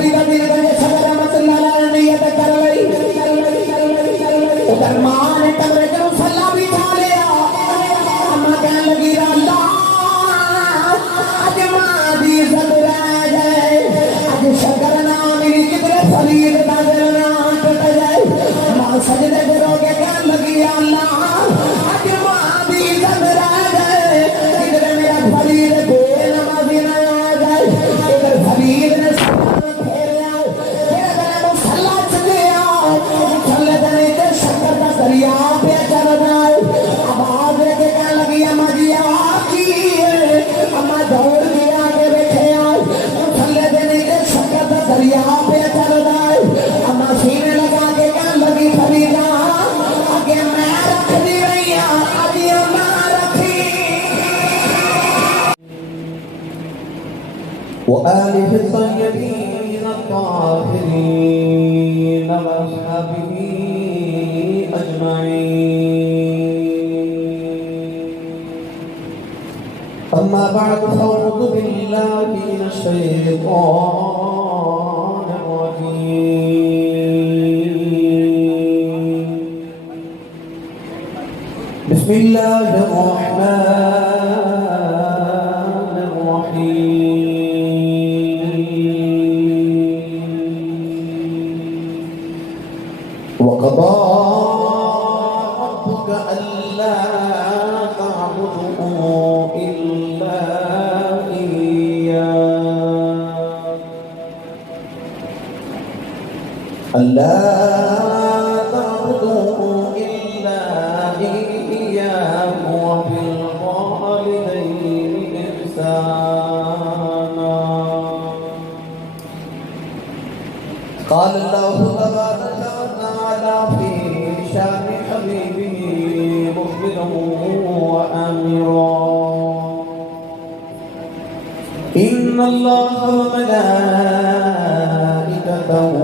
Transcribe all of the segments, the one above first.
فریدہ دل گئے صدر رحمت اللہ علیہ نیت کر لئی ادھر ماں نے کمرے کے مسلح بھی چھا لیا اما کہنے لگی اللہ اج ماں دی عزت رہ جائے اج شکر نہ میری کدھر فرید دا دل نہ ٹوٹ جائے ماں سجدے کو رو کے کہنے لگی اللہ اج ماں دی عزت رہ جائے کدھر میرا فرید بے نمازی نہ آ جائے ادھر فرید نے دریا پہ چل جائے آواز دے کے کہنے لگی اما جی آگی اما دوڑ گیا کے بیٹھے آئے تھلے دینے کے شکر دا دریا پہ چل جائے اما سینے لگا کے کہنے لگی فریدہ آگے میں رکھ دی رہی ہوں آگے اما رکھی وآلہ الطیبین الطاہرین واصحابہ أما بعد فأعوذ بالله من الشيطان الرجيم بسم الله الرحمن الرحيم وقضى ألا تعبدوا إلا إياه ألا تعبدوا إلا إياه وبالوالدين إحسانا قال الله تبارك وتعالى في شان حبيبه مخبرا وآمرا إن الله وملائكته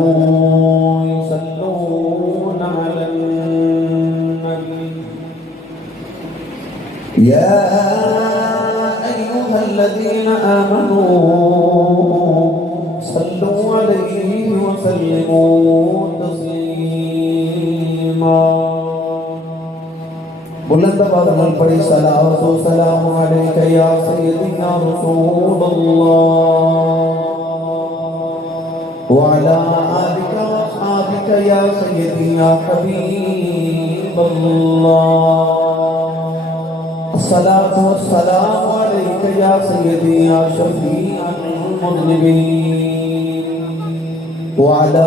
يصلون على النبي يا أيها الذين آمنوا صلوا عليه وسلموا تسليما بلند آواز میں پڑھی صلوات و سلام علیک یا سیدنا رسول اللہ وعلى آلك وأصحابك يا سيدي يا حبيب الله الصلاة والسلام عليك يا سيدي يا شفيع المذنبين وعلى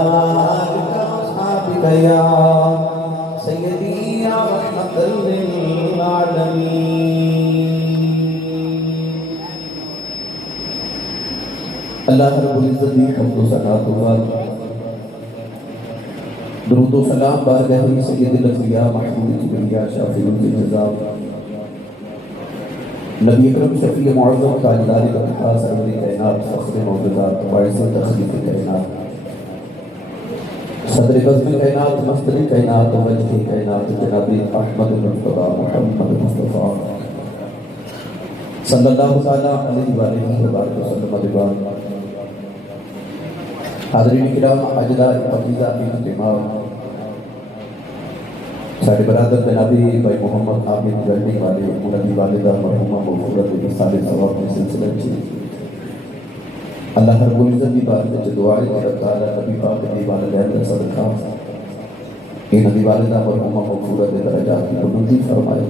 آلك وأصحابك يا سيدي يا رحمة للعالمين اللہ رب العزت کی حمد و ثنا و درود و سلام بارگاہ سید الانبیاء محمود کبریا شافی الجزا نبی اکرم شفیع معظم تاجدار بطحا سرور کائنات فخر موجودات باعث تخلیق کائنات صدر بزم کائنات مستر کائنات وجہ کائنات جناب احمد المصطفیٰ محمد مصطفیٰ صلی اللہ علیہ وآلہ وسلم وبارک حاضرین کرام اجدار عقیدہ اجتماع سارے برادر جنابی بھائی محمد عابد گرنی والے مرادی والدہ مرحومہ مغفورت رسالہ ثواب میں سلسلہ چی اللہ رب العزت کی بات میں دعائے کہ رب تعالیٰ نبی پاک دی والدین کا صدقہ ان نبی والدہ مرحومہ مغفورت درجات کی بلندی فرمائے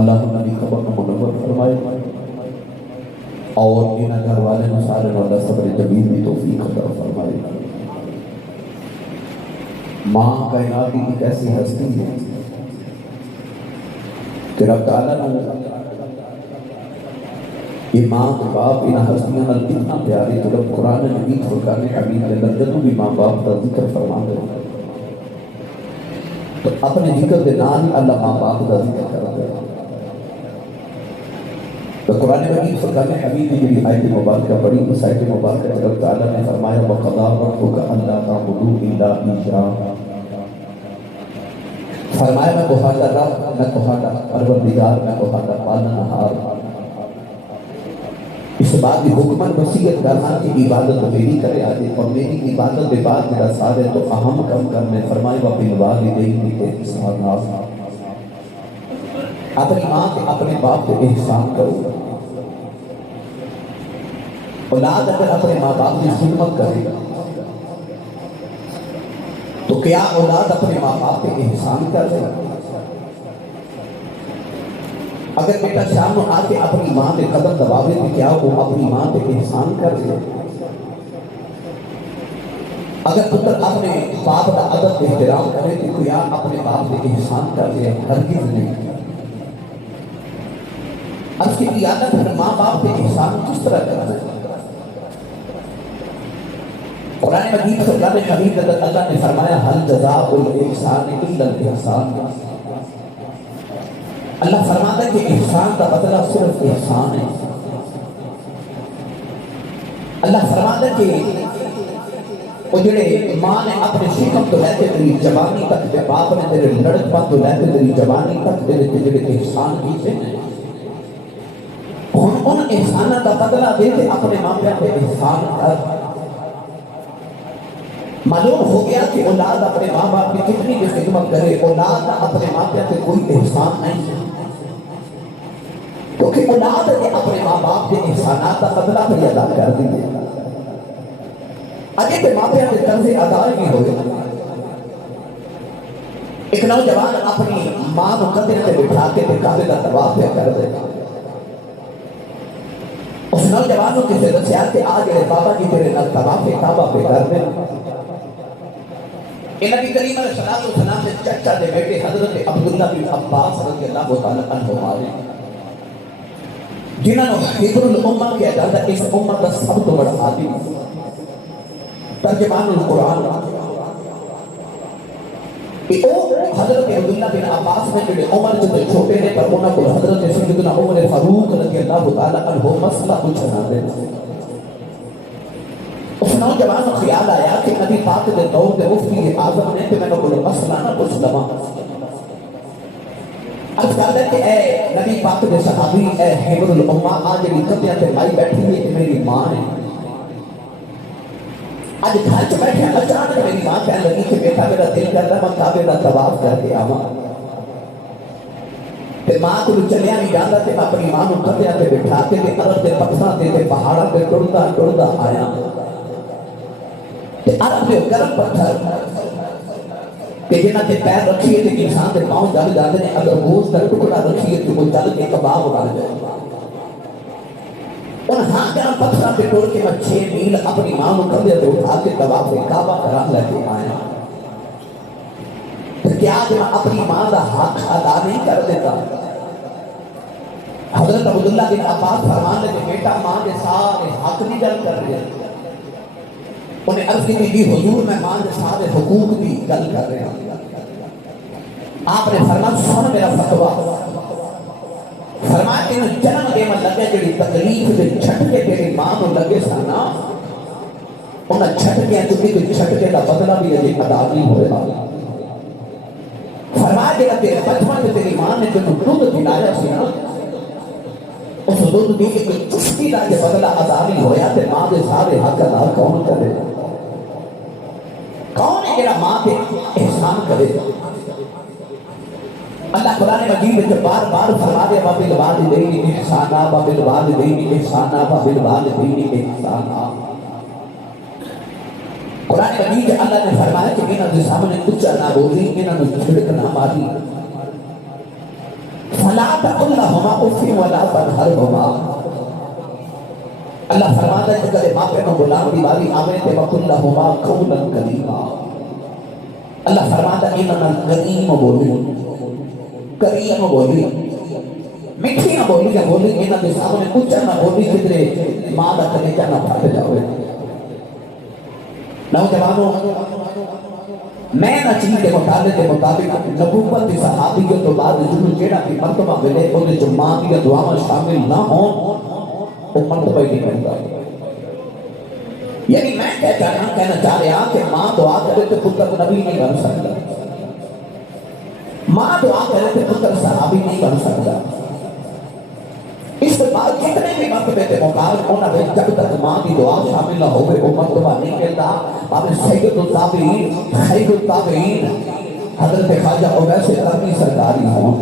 اللہ نبی خبر منور فرمائے اور ان گھر والے نصارے والا صبر جمیل بھی توفیق عطا فرمائے ماں کائنات کی ایک ایسی ہستی ہے کہ رب تعالیٰ نے یہ ماں تو باپ ان ہستیاں نال اتنا پیاری تو رب قرآن مجید فرقان حمید کے لندنوں بھی ماں باپ کا ذکر فرما دے تو اپنے ذکر دے نال اللہ ماں باپ کا ذکر کر دے تو قرآن مجید فرقان حمید کی بھی آیت مبارکہ پڑھی اس آیت مبارکہ رب تعالیٰ نے فرمایا وَقَضَىٰ رَبُّكَ أَلَّا تَعْبُدُوا إِلَّا إِيَّاهُ فرمایا میں تمہارا رب میں تمہارا پروردگار میں تمہارا پالنہار اس بات کی حکمت وصیت کرنا کہ عبادت میری کرے آگے اور میری عبادت کے بعد میرا سارے تو اہم کم کرنے فرمائے وَبِالْوَالِدَيْنِ إِحْسَانًا، اپنی ماں کے اپنے باپ کو احسان کرو. اولاد اگر اپنے ماں باپ کی خدمت کرے تو کیا اولاد اپنے ماں باپ کے احسان کر دے؟ اگر بیٹا شام میں آ کے اپنی ماں کے قدم دباوے تو کیا وہ اپنی ماں پہ احسان کر دے؟ اگر پتر اپنے باپ کا ادب احترام کرے تو کیا اپنے باپ پہ احسان کر دے؟ ہرگز نہیں. اب کی عادت ہے ماں باپ پہ احسان کس طرح کرنا ہے؟ قرآن مجید سے اللہ نے حبیب اللہ نے فرمایا حل جزاء الاحسان الا الاحسان. اللہ فرماتا ہے کہ احسان کا بدلہ صرف احسان ہے. اللہ فرماتا ہے کہ وہ جڑے ماں نے اپنے شکم تو لیتے تیری جوانی تک، باپ نے تیرے لڑکپن تو لیتے تیری جوانی تک تیرے جڑے احسان کیتے ہیں، ان احسانہ کا بدلہ دیتے اپنے ماں باپ پہ احسان کر. معلوم ہو گیا کہ اولاد اپنے ماں باپ کی کتنی بھی خدمت کرے، اولاد اپنے ماں باپ پہ کوئی احسان نہیں ہے، کیونکہ اولاد نے اپنے ماں باپ کے احسانات کا بدلہ بھی ادا کر دیے. اگے کے ماں باپ کے قرض ادا نہیں ہوئے. ایک نوجوان اپنی ماں کو کندھے پہ بٹھا کے کعبے کا طواف کر دے. اس نوجوانوں کی سے دسیا کہ آج بابا جی تیرے نال طواف کعبہ پہ کر دے. نبی کریم علیہ السلام نے چچا دے بیٹے حضرت عبداللہ بن عباس رضی اللہ تعالی عنہما جنہوں نے حبر الامہ کیا جاتا ہے، اس امت کا سب تو بڑا عالم ترجمان القرآن. حضرت عبداللہ بن عباس نے جڑے عمر جب چھوٹے نے پر انہوں کو حضرت سیدنا عمر فاروق رضی اللہ تعالی عنہ مسئلہ پوچھنا دے. اس نوجوان کو خیال آیا کہ نبی پاک دے دور دے مفتی اعظم نے کہ میں نے کوئی مسئلہ نہ پوچھ لواں. عرض کرتا ہے کہ اے نبی پاک دے صحابی، اے حبر الامہ، آج میری کندھیاں تے مائی بیٹھی ہے کہ میری ماں ہے. آج گھر چ بیٹھے اچانک میری ماں کہنے لگی کہ بیٹا میرا دل کرتا ہے میں کعبے کا طواف کر کے آواں. تے ماں کو چلیا نہیں جاندا تے میں اپنی ماں کو کندھیاں تے بٹھا کے تے عرب دے پتھراں تے پہاڑاں تے ٹردا ٹردا آیا. عرب دے گرم پتھر کہ جنہ تے پیر رکھیے تے انسان دے پاؤں جل جاتے ہیں، اگر گوشت کا ٹکڑا رکھیے تو وہ جل کے کباب بن جائے. اور ہاں گرم پتھراں پہ ٹور کے میں 6 میل اپنی ماں کو کندھے تے اٹھا کے طواف کعبہ کرا لے کے آیا. کیا آج میں اپنی ماں کا حق ادا نہیں کر دیتا؟ حضرت عبداللہ بن عباس فرمان لگے بیٹا ماں کے سارے حق نہیں گل کر رہے. انہیں عرض کی بھی حضور میں ماں کے سارے حقوق بھی گل کر رہے ہیں. آپ نے فرمایا سن میرا فتویٰ. فرمایا کہ جنم دے میں لگے جڑی تکلیف دے چھٹکے تیری ماں کو لگے سنا، انہیں چھٹکے ہیں چونکہ چھٹکے کا بدلہ بھی اجے ادا نہیں ہوئے گا. فرمایا جڑا تیرے بچپن میں تیری ماں نے تینوں دودھ پلایا سی نا، اس دودھ دی ایک چشتی کا جو بدلہ ادا نہیں ہویا تے ماں کے سارے حق ادا کون کرے؟ کون ہے جڑا ماں کے احسان کرے؟ اللہ قرآن مجید میں بار بار فرما دے وَبِالْوَالِدَيْنِ إِحْسَانًا وَبِالْوَالِدَيْنِ إِحْسَانًا وَبِالْوَالِدَيْنِ إِحْسَانًا. قرآن مجید اللہ نے فرمایا کہ انہوں نے سامنے کچھ نہ بولی، انہوں نے چھڑک نہ ماری. فَلَا تَقُلْ لَهُمَا أُفٍّ وَلَا تَنْهَرْهُمَا. اللہ فرماتا ہے کہ کدے ماں پہ نو غلام دی باری آوے تے وَقُلْ لَهُمَا قَوْلًا كَرِيمًا. اللہ فرماتا ہے انہوں نے کریم بولی، کریم بولی، میٹھی نہ بولی، کہ بولی انہوں نے سامنے کچھ نہ بولی کدرے ماں دا کلیجہ نہ پھٹ جاوے. نوجوانوں، میں نہ چیز کے مطابق نبوت کی صحابیت تو بعد جنہوں جیڑا کی مرتبہ ملے انہیں جو ماں کی دعاوں شامل نہ ہوں وہ مرتبہ ہی نہیں ملتا. یعنی میں کہنا چاہ رہا کہ ماں دعا کرے تو پتر نبی نہیں بن سکتا، ماں دعا کرے تو پتر صحابی نہیں بن سکتا. اس کے بعد کتنے بھی مرتبے تے مقام ہونا ہے جب تک ماں کی دعا شامل نہ ہوئے وہ مرتبہ نہیں ملتا. آپ سید التابعین خیر التابعین حضرت خواجہ اویس قرنی سرکاری ہوں.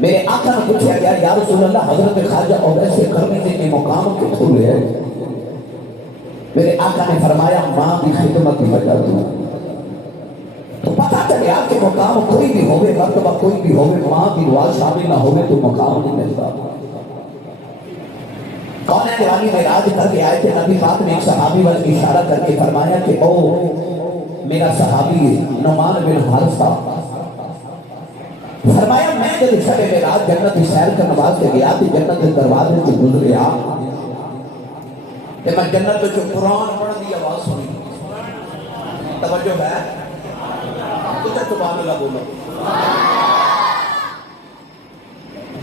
میرے آقا نے پوچھا گیا یا رسول اللہ حضرت خواجہ اویس قرنی کے مقام کتوں لے. میرے آقا نے فرمایا ماں کی خدمت کی وجہ سے. تو پتہ چلے کہ مقام کوئی بھی ہوئے مرتبہ کوئی بھی ہوئے ماں کی دعا شامل نہ ہوئے تو مقام نہیں ملتا. کون ہے دیوانی معراج کر کے آئے تھے نبی پاک نے ایک صحابی پر اشارہ کر کے فرمایا کہ او میرا صحابی نعمان بن حارثہ. فرمایا میں جب شب معراج جنت کی سیر کا نواز کے گیا تو جنت کے دروازے سے گزریا کہ میں جنت میں جو قرآن پڑھ دی آواز سنی. توجہ ہے تو سبحان اللہ بولو.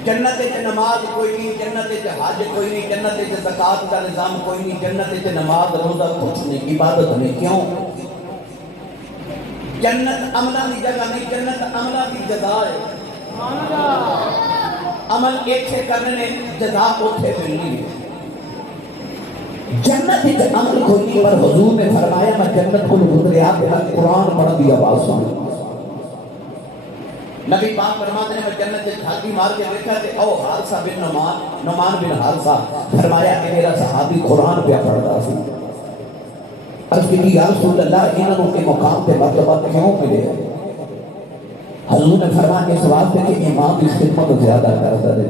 جنت کے نماز کوئی نہیں, جنت کے حج کوئی نہیں, جنت کے زکات کا نظام کوئی نہیں, جنت کے نماز روزہ کچھ نہیں, عبادت نہیں. کیوں؟ جنت عملہ کی جگہ نہیں, جنت عملہ کی جزا ہے. عمل ایک سے کرنے جزا اوتھے ملنی ہے. جنت کے عمل کوئی نہیں پر حضور نے فرمایا میں جنت کو گزریا کہ قرآن پڑھ دی آواز سن. نبی پاک فرماتے ہیں میں جنت سے چھاتی مار کے دیکھا کہ او حارثہ بن نعمان بن حارثہ. فرمایا کہ میرا صحابی قرآن پہ پڑھتا سی. عرض کی یا رسول اللہ انہوں کے مقام پہ مرتبہ کیوں ملے؟ حضور نے فرمایا کہ اس واسطے کہ امام کی خدمت زیادہ کرتا ہے,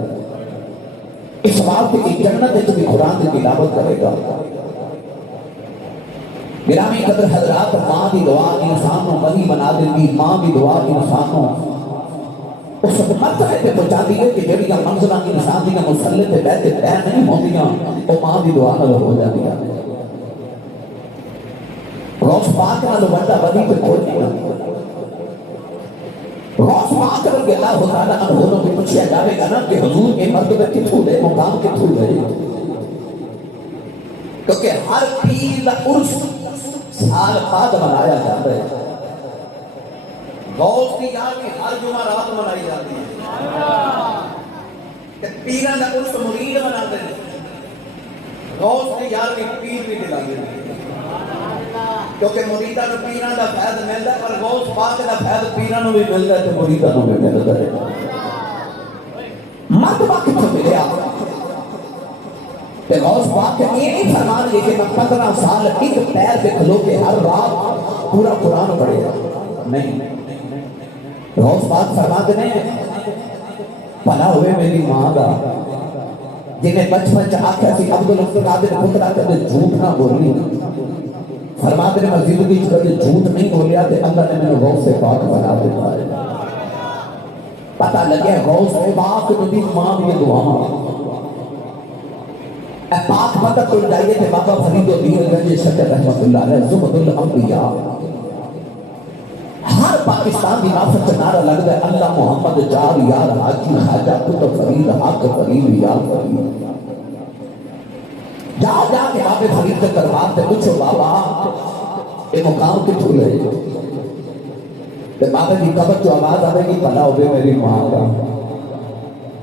اس واسطے کہ جنت سے بھی قرآن کی تلاوت کرے گا. گرامی قدر حضرات, ماں کی دعا انسانوں ولی بنا دیتی. ماں کی دعا انسانوں اس مرتبے پہ پہنچا دیئے کہ جڑیاں منزلہ انسان دیاں مسلح پہ بیٹھے طے نہیں ہوندیاں وہ ماں کی دعا نہ ہو جاندیاں. غوث پاک نہ بندہ ولی پہ کوئی نہیں. غوث پاک رضی اللہ تعالیٰ عنہ کو پوچھا جاوے گا نا کہ حضور کے مرتبے کتھوں دے, مقام کتھوں دے. کیونکہ ہر پیر دا عرس سال بعد منایا جاتا ہے. غوث کی یاد کی ہر جمعہ رات منائی جاتی ہے. کہ پیران دا عرس مرید مناتے ہیں. غوث کی یاد کی پیر بھی دلا دیتے ہیں. کیونکہ مریدہ نو پیران دا فیض ملتا ہے پر غوث پاک دا فیض پیران نو بھی ملتا ہے تو مریدہ نو بھی ملتا ہے. مرتبہ کتوں ملے آپ کہ غوث پاک کے یہ نہیں فرما دیئے کہ میں 15 سال ایک پیر پہ کھلو کے ہر رات پورا قرآن پڑھے گا. نہیں, غوث پاک فرماتے ہیں بھلا ہوئے میری ماں دا جنہیں بچپن چ آکھیا سی عبدالقادر پترا کدے جھوٹ نہ بولی. فرماتے ہیں میں زندگی چ کدے جھوٹ نہیں بولیا تے اللہ نے مینوں غوث پاک بنا دتا ہے. پتہ لگیا غوث پاک دی ماں دی دعا اے پاک مدد کو جائیے کہ بابا فرید الدین گنج شکر رحمت اللہ علیہ زبد الانبیاء ہر پاکستان کی نافت سے نعرہ لگ گئے اللہ محمد جار یار حاجی خواجہ کتب فرید حق فرید یار فرید. جا جا کے بابے فرید کے دربار پہ پوچھو بابا یہ مقام کتوں لے. بابا جی قبر جو آواز آئے گی بھلا ہوئے میری ماں کا.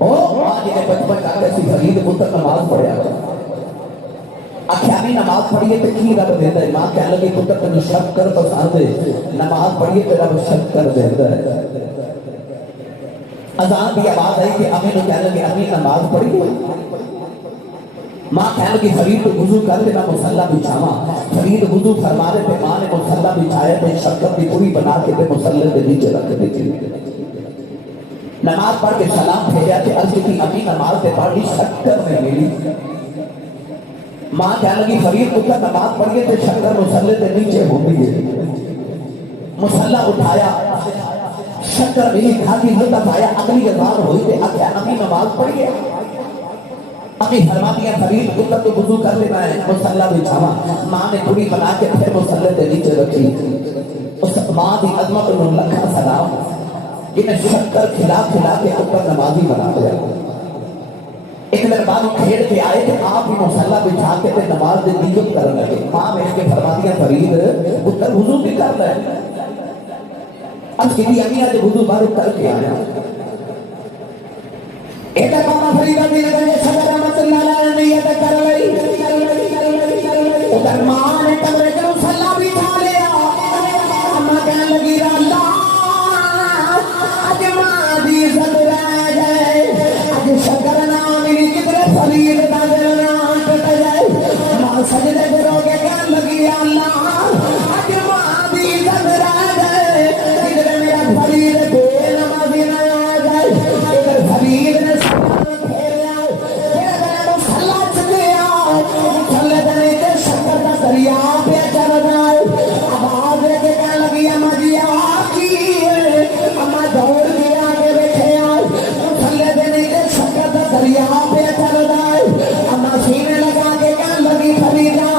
اور ماں جی نے بچپن جا کے فرید پتر نماز پڑھیا اکھیانی نماز پڑھیے تو کی رب دیتا ہے. ماں کہنے لگی پتر تنو شک کر پسند ہے, نماز پڑھیے تو رب شک کر دیتا ہے. اذان بھی آواز آئی کہ امی نے کہنے لگی امی نماز پڑھیے. ماں کہنے لگی فرید تو وضو کر دے میں مصلی بچھاواں. فرید وضو فرما رہے تھے, ماں نے مصلی بچھایا تھے شکر کی پوری بنا کے مصلی کے نیچے رکھ دی تھی. نماز پڑھ کے سلام بھیجا کہ عرض کی امی نماز پہ پڑھی شکر میں ملی. ماں کہنے لگی فرید پتر نماز پڑھیے تو شکر مصلی کے نیچے ہوتی ہے. مصلی اٹھایا شکر ملی کھاتی ملتا پایا. اگلی اذان ہوئی تھے آگیا امی نماز پڑھیے. امی فرما دیا فرید پتر تو وضو کر لینا ہے مصلی بچھاواں. ماں نے پوری بنا کے پھر مصلی کے نیچے رکھی. اس ماں کی عظمت انہوں لکھا سلام جنہیں شکر کھلا کھلا کے اوپر نمازی بنا دیا. ایک دن بعد کھیل کے آئے کہ آپ ہی مصلی بچھا کے پھر نماز دے نیت کرنے لگے. ماں میں کے فرما دیا فرید پتر وضو بھی کر رہا ہے. اب کسی امی آج وضو بار کر کے آیا ادھر بابا فرید الدین گنج صدر رحمت اللہ علیہ نیت کر لئی، ادھر ماں نے کمرے کے مصلی بٹھا لیا، اماں کہنے لگی اللہ اج ماں دی عزت رہ جائے، اج شکر نہ ملی کدھر فرید دا دل نہ ٹوٹ جائے، ماں سجدے تے رو کے کہنے لگی اللہ اج ماں دی عزت رہ جائے، کدھر میرا فرید بے نمازی نہ آ جائے، ادھر فرید نے دریا پہ چل جائے، آواز دے کے کہنے لگی اماں جی آکی اماں دوڑ کے آگے بیٹھے آئے، تھلے دے نہیں دے شکر دا دریا پہ چل جائے، اماں سینے لگا کے کہنے لگی فریدا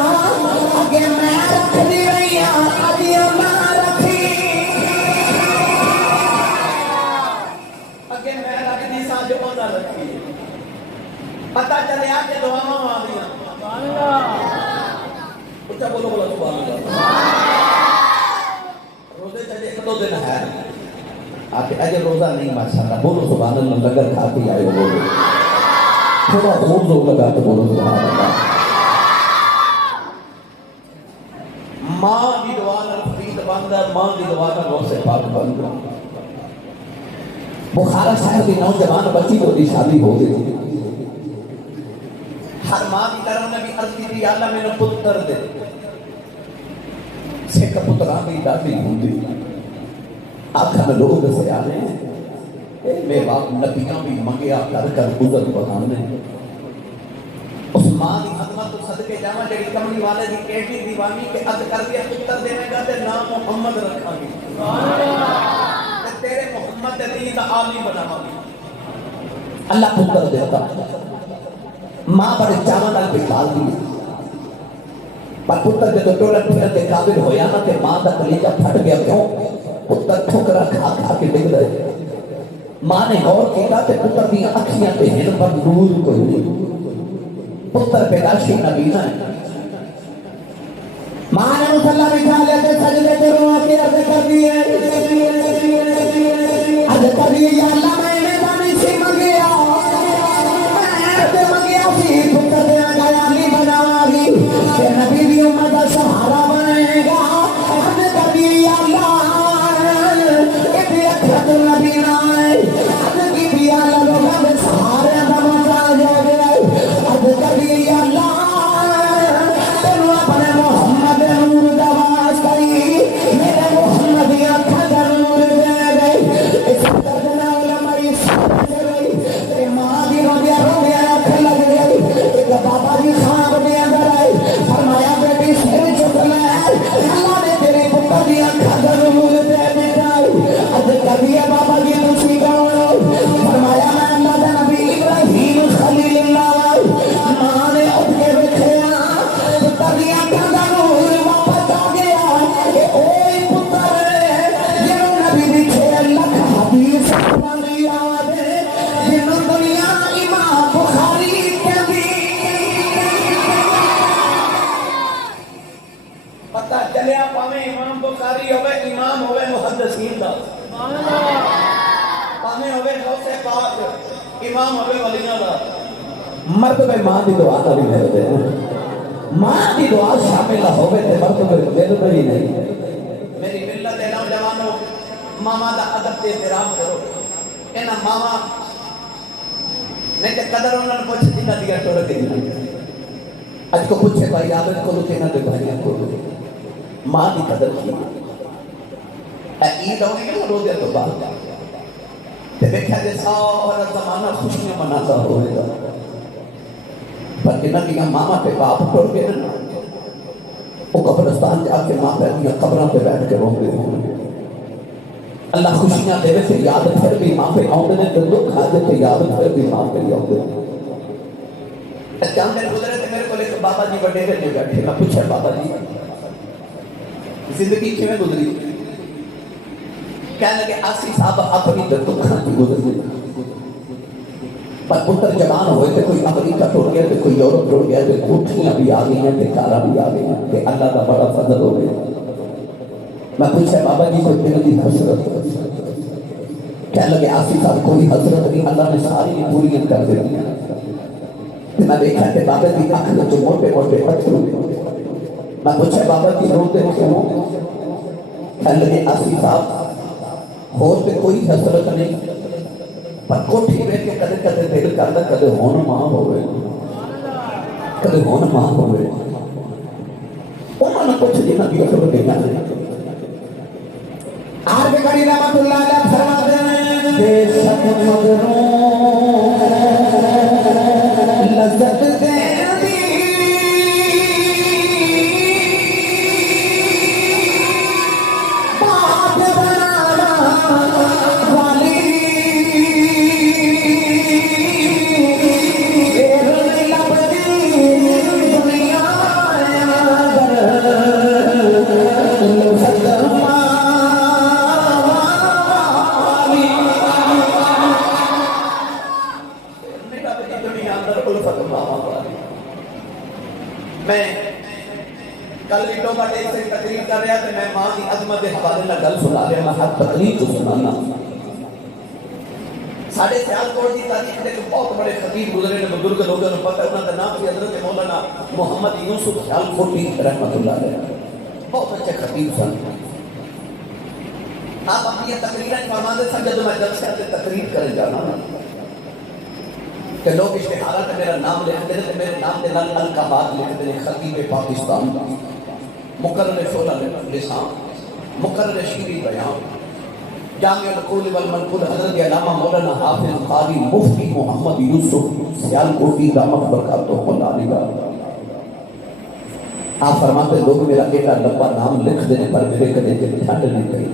آگے میں رکھ دی رہی ہوں آگے اماں رکھی، آگے میں رکھ دی سا جو پتہ رکھی، پتہ چلے آگے دعاواں آ دیا بولو بولو سبحان اللہ، روزے چلے ایک دو دن ہے آکے اجے روزہ نہیں ماشاءاللہ بولو سبحان اللہ، لگر کھا کے آئے ہو بولو تھوڑا خوب زور لگا تو بولو سبحان اللہ۔ ماں کی دعا نال فرید بند ہے، ماں کی دعا نال غوث پاک بند ہے۔ بخارا شہر کی نوجوان بچی کو دی شادی ہو گئی، ہر ماں کی طرح نے بھی عرض کی تھی اللہ میں نے پتر دے، سکھ پتران بھی ڈالی ہوندی، آخر میں لوگ سے آنے میرے باپ نبیاں بھی منگیا کر کر عزت بڑھانے، اس ماں کی خدمت صدقے جاواں جڑی کملی والے دی ایڈی دیوانی کہ عد کر دیا پتر دینے گا تے نام محمد رکھاں گی، تے تیرے محمد دین دا عالم بناواں گی، اللہ پتر دیتا، ماں بڑے چاواں نال پال دی، پر پتر جدو ٹولن پھرتے قابل ہویا نا تے ماں دا کلیجہ پھٹ گیا، کیوں؟ پتر ٹھکرا کھا کھا کے ڈگ رہے، ماں نے غور کیا تے پتر دی اکھیاں تے ہن پر نور کوئی نہیں، پتر پیداشی نبینا ہے، ماں نے مصلی بٹھا لیا تے سجدے تے رو کے عرض کر دیے، عرض کر دیے یا اللہ میں نے دانی سی منگیا، پتر دے علی بناواں گی کہ نبی دی امت دا سہارا بنے گا، حد کبھی اللہ اے اکھت نبی نہ ہے، حد کی بھی اللہ لوگاں دے سہارے دا محتاج ہو گیا، حد کبھی اللہ تینوں اپنے محمد نور دا واسطہ میرے محمد دی اکھاں دا نور دے گئی، اس درد نال علماء سمجھ گئی تے ماں دی رویا رویا اکھ لگ گئی، بابا جی خواب دے اندر آئے فرمایا بیٹی سر چک لے اللہ نے تیرے پتر دی اکھاں دا نور دے دتائی، اج کبھی بابا جی تسی کون ہو؟ فرمایا میں اللہ دا نبی ابراہیم خلیل اللہ، ماں نے اٹھ کے بیٹھیا پتر دی اکھاں دا نور واپس آ گیا، کہ اوے پتر جنوں نبی دی 6 لکھ حدیث والی یاد ہے، جنوں دنیا امام بخاری پتہ چلیا پاویں امام بخاری ہوئے امام ہوئے محدثین دا، پاویں ہوئے غوث پاک امام ہوئے ولیاں دا، مرتبہ ماں دی دعا دا بھی ملتے ہیں، ماں دی دعا شامل ہوئے تے مرتبہ ملتے ہی نہیں، میری ملت نوجوانوں ماما دا ادب تے احترام کرو، انہاں ماما نہیں تے قدر انہاں نے پوچھ دینا دیا ٹوڑ کے دینا، اج کو پوچھے بھائی عابد کو لو کہنا دے بھائیاں کو لو، ماں کی قدر کی عید ہونے کے رو دے تو بعد تے دیکھا دے سارا زمانہ خوشیاں مناتا ہوئے گا، پر کنہ کی ماما پہ باپ ٹوڑ کے رہنا، وہ قبرستان جا کے ماں پہ اپنی قبروں پہ بیٹھ کے رو گئے ہوں، اللہ خوشیاں دے وے تے یاد پھر بھی ماں پہ آؤں دے تے دکھ آ جے تے یاد پھر بھی ماں پہ آؤں دے، چاند دن گزرے تھے میرے کو لے بابا جی بڑے دن میں بیٹھے، میں پوچھا بابا جی زندگی کیوں گزری؟ کہنے لگے آسی صاحب اپنی دکھاں کی گزری، پر پتر جوان ہوئے تھے، کوئی امریکہ ٹوٹ گیا تھے، کوئی یورپ ٹوٹ گیا تھے، کوٹھیاں بھی آ گئی ہیں تے کارا بھی آ گئی ہیں، کہ اللہ کا بڑا فضل ہو گیا، میں پوچھا بابا جی کو دل کی حسرت کہنے لگے آصف صاحب کوئی حضرت نہیں، اللہ نے ساری پوریاں کر دی. میں دیکھا کہ بابا کی آنکھ میں جو موٹے موٹے پتھر ہوئے. میں پوچھا بابا کی روتے کیوں؟ کہنے لگے آصف صاحب اور پہ کوئی حضرت نہیں، پر کوٹھی میں کہ کدے کدے دل کردا کدے ہون ماں ہوئے، کدے ہون ماں ہوئے. انہوں نے کچھ دینا بھی اٹھو دینا آر کے کڑی رحمت اللہ علیہ فرماتے ہیں بے شک مگروں لذت دے دی بات بنانا والی ایرن لبدی دنیا میں کل ویڈیو پر ایک سے تقریر کر رہا تھا، میں ماں کی عظمت حوالے نہ گل سنا رہا، میں ہر تقریر کو سنانا. ساڑھے سیالکوٹ کی تاریخ میں بہت بڑے خطیب گزرے نے، بزرگ لوگوں نے پتہ انہوں کا نام کی حضرت مولانا محمد یوسف سیالکوٹی رحمت اللہ علیہ، بہت اچھے خطیب سن. آپ اپنی تقریریں فرماتے تھے جب میں جلسے سے تقریر کرنے جانا کہ لوگ اشتہارات میرا نام لکھتے ہیں، میرے نام دے لال القابات لکھتے ہیں، خطیب پاکستان، مقرر شعلہ لسان، مقرر شیریں بیان، جامع القول والمنقول حضرت علامہ مولانا حافظ قاری مفتی محمد یوسف سیالکوٹی رحمت برکاتہ اللہ علیہ. آپ فرماتے لوگ میرا ایٹا لمبا نام لکھ دینے پر میرے کدے ٹھنڈ نہیں کری.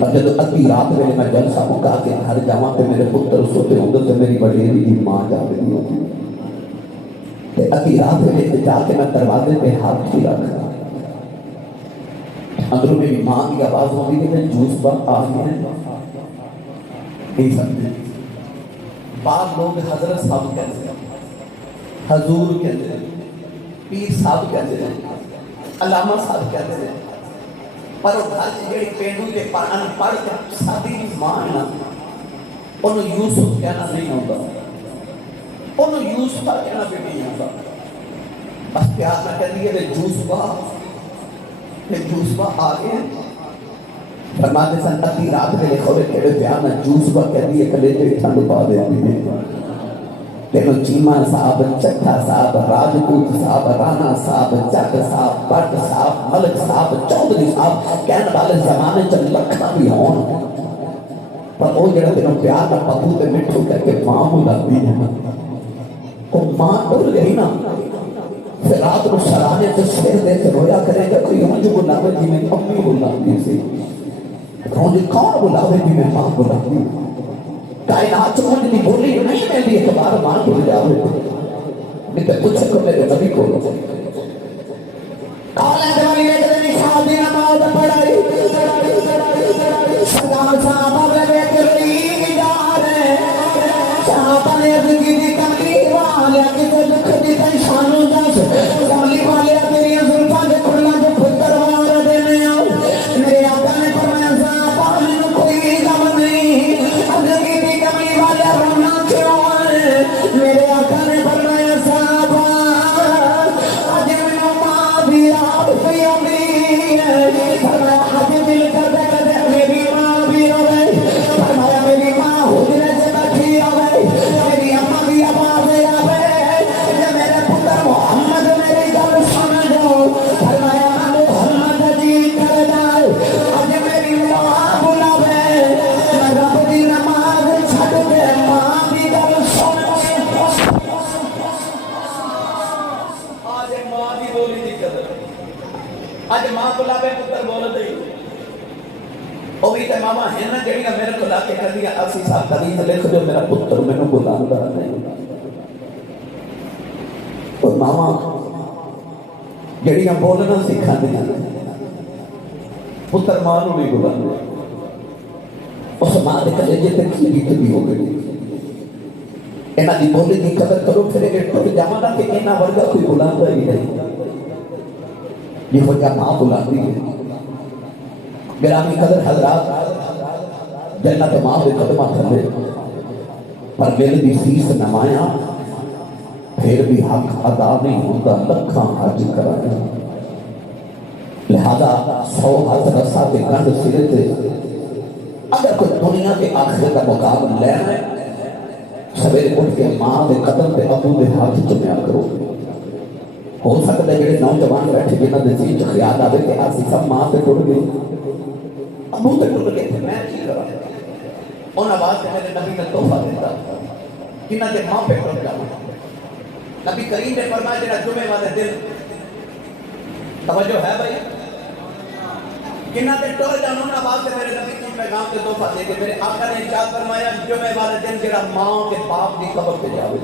اور جب ادھی رات میں میں جلسہ مکا کے ہر جامع پہ میرے پتر سوتے ہوں تو میری وڈیری کی ماں جا رہی ہوتی. ادھی رات میں جا کے میں دروازے پہ ہاتھ کھلا رکھا، اندروں میری ماں کی آواز ہوتی کہ میں جوس پر آ گیا نہیں سمجھے. بعض لوگ حضرت صاحب کہتے ہیں، حضور کہتے ہیں، پیر صاحب کہتے ہیں، علامہ صاحب کہتے ہیں، پر وہ گھر سے جڑی پینڈو کے ان پڑھ کے سادی ماں نا انہوں یوسف کہنا نہیں ہوتا، انہوں یوسف کہنا بھی نہیں ہوتا. بس پیار نہ کہہ دیئے کہ جوسبہ آگے فرماتے سن ادھی رات میں لکھو رہے کہڑے پیار نہ جوسبہ کہہ دیئے کلے جو ٹھنڈ پا دے لیکن چیمہ صاحب، چٹھا صاحب، راجپوت صاحب، رانا صاحب، جٹ صاحب، بٹ صاحب، ملک صاحب، چودھری صاحب کہنے والے زمانے چل لکھا بھی ہون، پر وہ جڑا تینوں پیار کا پتو تے مٹھو کر کے ماں بلاتی ہے. وہ ماں ڈر گئی نا، پھر رات کو سرانے سے سیر دے سے رویا کرے گا کوئی ہوں جو بلاوے جی میں امی بلاتی سے ہوں جی کون بلاوے جی میں ماں بلاتی. کائنات چکن جنی بولی نہیں میں بھی اعتبار ماں بھول جاوے نہیں تو کچھ کو میرے نبی کو کالے دیوالی نے کدے نشاد دی نماز پڑھائی سلام صاحب بے کرنی جا رہے صاحب نے زندگی دی کمی والے کسے دکھ دی پریشانوں دس کالی والے تیری زلفاں دے کھلا دے پتر وار دینے آؤ میرے آقا نے فرمایا صاحب میں کوئی غم نہیں زندگی دی کمی والے رونا کیوں ہے میرے آقا نے فرمایا صاحب آج میں ماں بھی آپ پہ امید ہے فرمایا آج دل کر دے کر میری ماں بھی روے فرمایا میری ماں حجرے سے بیٹھی آوے میری اماں بھی آواز آوے کہ میرے پتر محمد میری گل سن جو فرمایا محمد جی کر جائے آج میری ماں بلاوے میں رب دی نماز چھڑ کے ماں دی گل سن آج ماں کی بولی دی قدر، آج ماں بلاوے پتر بول دے وہ بھی تے ماما ہے نا جڑیاں میرے کو لا کے کر دیا اسی صاحب قدیم لکھ جو میرا پتر میں نے بلاندہ نہیں. اور ماما جڑیاں بولنا سکھا دیا پتر ماں نو نہیں بلاندے. اس ماں دے کلیجے تے کی بھی ہو گئی انہاں دی بولی دی قدر کرو پھر ایک ٹوٹ جامانا کہ انہاں ورگا کوئی بلاندہ ہی نہیں. یہ وجہ ماں بلاندی ہے. گرامی قدر حضرات جنت ماں دے قدمہ تھلے پر میرے دی فیس نمایا پھر بھی حق ادا نہیں ہوتا لکھاں حج کرایا لہذا 100 حج رسا کے گنڈ سرے تھے اگر کوئی دنیا کے آخر کا مقابل لینا ہے سویرے اٹھ کے ماں دے قدم پہ ابو دے ہاتھ چمیا کرو ہو سکتا ہے جڑے نوجوان بیٹھے جنہاں دے ذہن چ خیال آوے کہ اسی سب ماں تے ٹر گئے ابو تے ٹر گئے میں کی کراں ان آواز سے میرے نبی نے تحفہ دیتا کنہ دے ماں پہ ٹر جاؤں نبی کریم نے فرمایا جڑا جمعے والے دن توجہ ہے بھائی کنہ دے ٹر جاؤں ان آواز سے میرے نبی کی پیغام کے تحفہ دے کے میرے آقا نے ارشاد فرمایا جمعے والے دن جڑا ماں کے باپ دی قبر پہ جاوے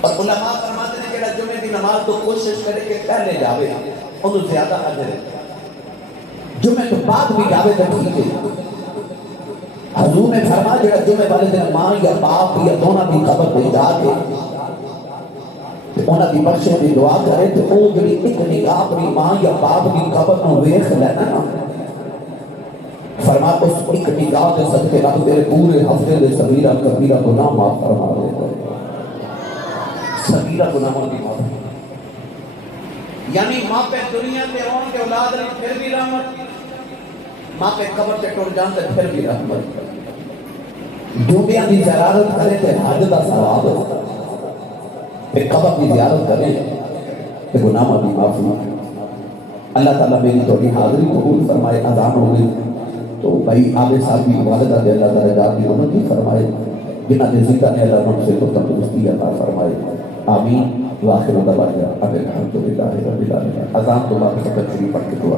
اور علماء فرماتے ہیں کہ جمعے کی نماز تو کوشش کرے کہ پہلے جاوے انہوں زیادہ اجر ہے جمعے تو بعد بھی جاوے تو ٹھیک ہے حضور نے فرمایا جڑا جمعے والے دن ماں یا باپ یا دونوں کی قبر پہ جا کے انہوں کی بخشش کی دعا کرے تو وہ جڑی ایک نگاہ اپنی ماں یا باپ کی قبر کو ویکھ لینا نا فرما اس ایک نگاہ کے صدقے رب تیرے پورے ہفتے دے صغیرہ کبیرہ گناہ معاف فرما دیتا ہے صغیرہ گناہوں کی معافی یعنی ماں پہ دنیا پہ ہون کے اولاد نے پھر بھی رحمت ماں پہ قبر سے ٹوٹ جان تے پھر بھی رحمت ڈوبیاں دی زیارت کرے تے حج دا ثواب تے قبر کی زیارت کرے تے گناہوں کی معافی اللہ تعالیٰ میری توڑی حاضری قبول فرمائے اذان ہو گئی تو بھائی آگے صاحب کی والدہ دے اللہ تعالیٰ کی انہوں کی فرمائے جنہ دے زندہ نے اللہ ان سے تو تندرستی عطا فرمائے آمین واخر دعوانا الحمدللہ رب العالمین اذان تو بعد تشریف پڑھ کے دعا